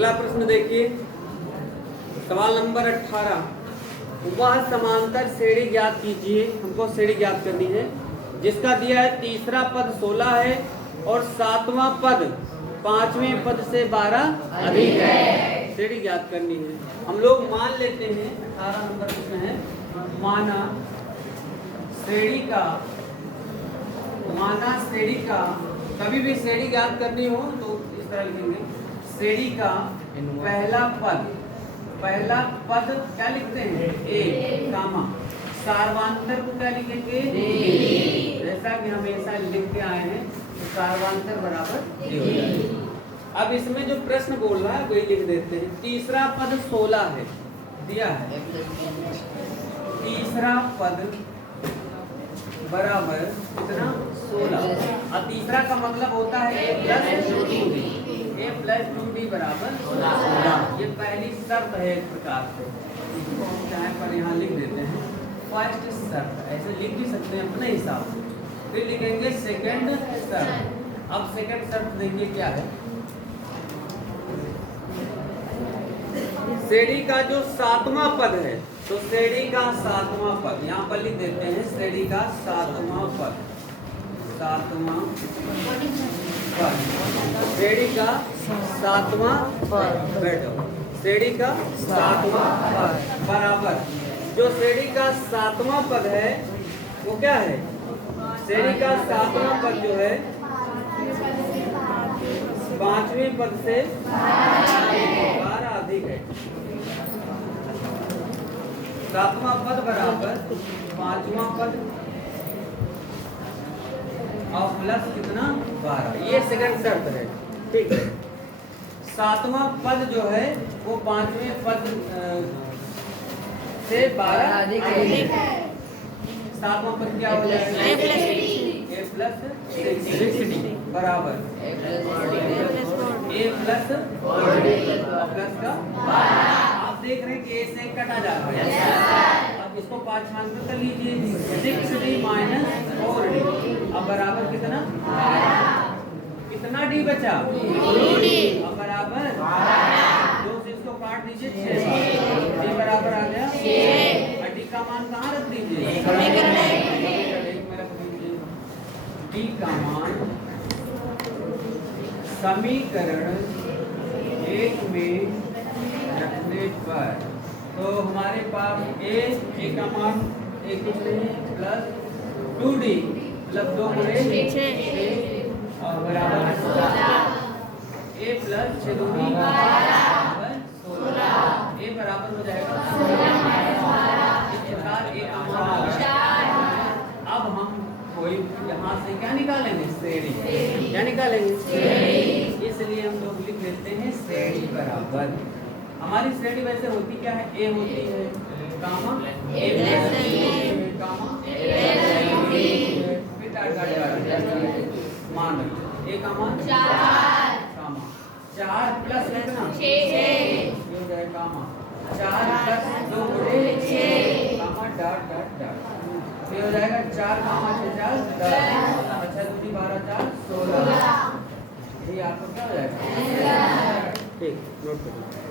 अगला प्रश्न देखिए, सवाल नंबर 18। वह समांतर श्रेणी ज्ञात कीजिए, हमको श्रेणी ज्ञात करनी है जिसका दिया है तीसरा पद 16 है और सातवां पद पांचवें पद से 12 अधिक है। श्रेणी ज्ञात करनी है। हम लोग मान लेते हैं, 18 नंबर प्रश्न है, माना श्रेणी का कभी भी श्रेणी ज्ञात करनी हो तो इस तरह लिखेंगे, श्रेणी का पहला पद क्या लिखते हैं, ए कामा, सार्वांतर को क्या लिखेंगे, जैसा कि हमेशा लिख के आए हैं, तो सार्वांतर बराबर ए हो जाएगा। अब इसमें जो प्रश्न बोल रहा है वही लिख देते हैं। तीसरा पद 16 है, दिया है, तीसरा पद बराबर कितना, 16। और तीसरा का मतलब होता है a प्लस 2d बराबर 16। ये पहली शर्त है एक प्रकार से, चाहे पर यहाँ लिख देते हैं फर्स्ट शर्त, ऐसे लिख भी सकते हैं अपने हिसाब से। फिर लिखेंगे सेकंड शर्त। अब सेकंड शर्त देखिए क्या है, श्रेणी का जो सातवां पद है, तो श्रेणी का सातवां पद यहाँ पर लिख देते हैं, श्रेणी का सातवां पद, श्रेणी का सातवां पद, बैठो, श्रेणी का सातवां पद बराबर, जो श्रेणी का सातवां पद है वो क्या है, श्रेणी का सातवां पद जो है पांचवें पद से 12 अधिक है। सातवां पद बराबर पांचवां पद और प्लस कितना, 12। ये सेकंड शर्त है, ठीक है। सातवां पद जो है वो पांचवें पद से 12 अधिक है। सातवां पद क्या हो जाएगा, a प्लस 6 बराबर a प्लस प्लस का 12। आप देख रहे हैं कि a से कटा जा रहा है। अब इसको 5 मान कर लीजिए, 6d माइनस 4d, अब बराबर कितना, कितना d बचा, 2d, अब बराबर 2 से इसको काट दीजिए, 6 d बराबर आ गया 6। d का मान कहाँ रख दीजिए, d का मान समीकरण 1 में रखने पर, तो हमारे पास a का मान एक कुछ नहीं प्लस 2d प्लस 2 गुणे 6 और बराबर a प्लस 6 दूनी बराबर 16, a बराबर हो जाएगा 16। इस प्रकार a का मान 4। अब हम कोई यहाँ से क्या निकालेंगे, श्रेणी, क्या निकालेंगे, श्रेणी। इसलिए हम लोग लिख लेते हैं श्रेणी बराबर, हमारी श्रेणी वैसे होती क्या है, a होती है कामा a प्लस कामा फिर मान a का मान 4 कामा 4 प्लस कितना 6 हो जाएगा कामा 4 प्लस 2 गुणे 6 कामा डॉट डॉट डॉट, फिर हो जाएगा 4 कामा 6 4 10, अच्छा 2 12 4 16। यही आपको क्या हो जाएगा, ठीक, नोट करो।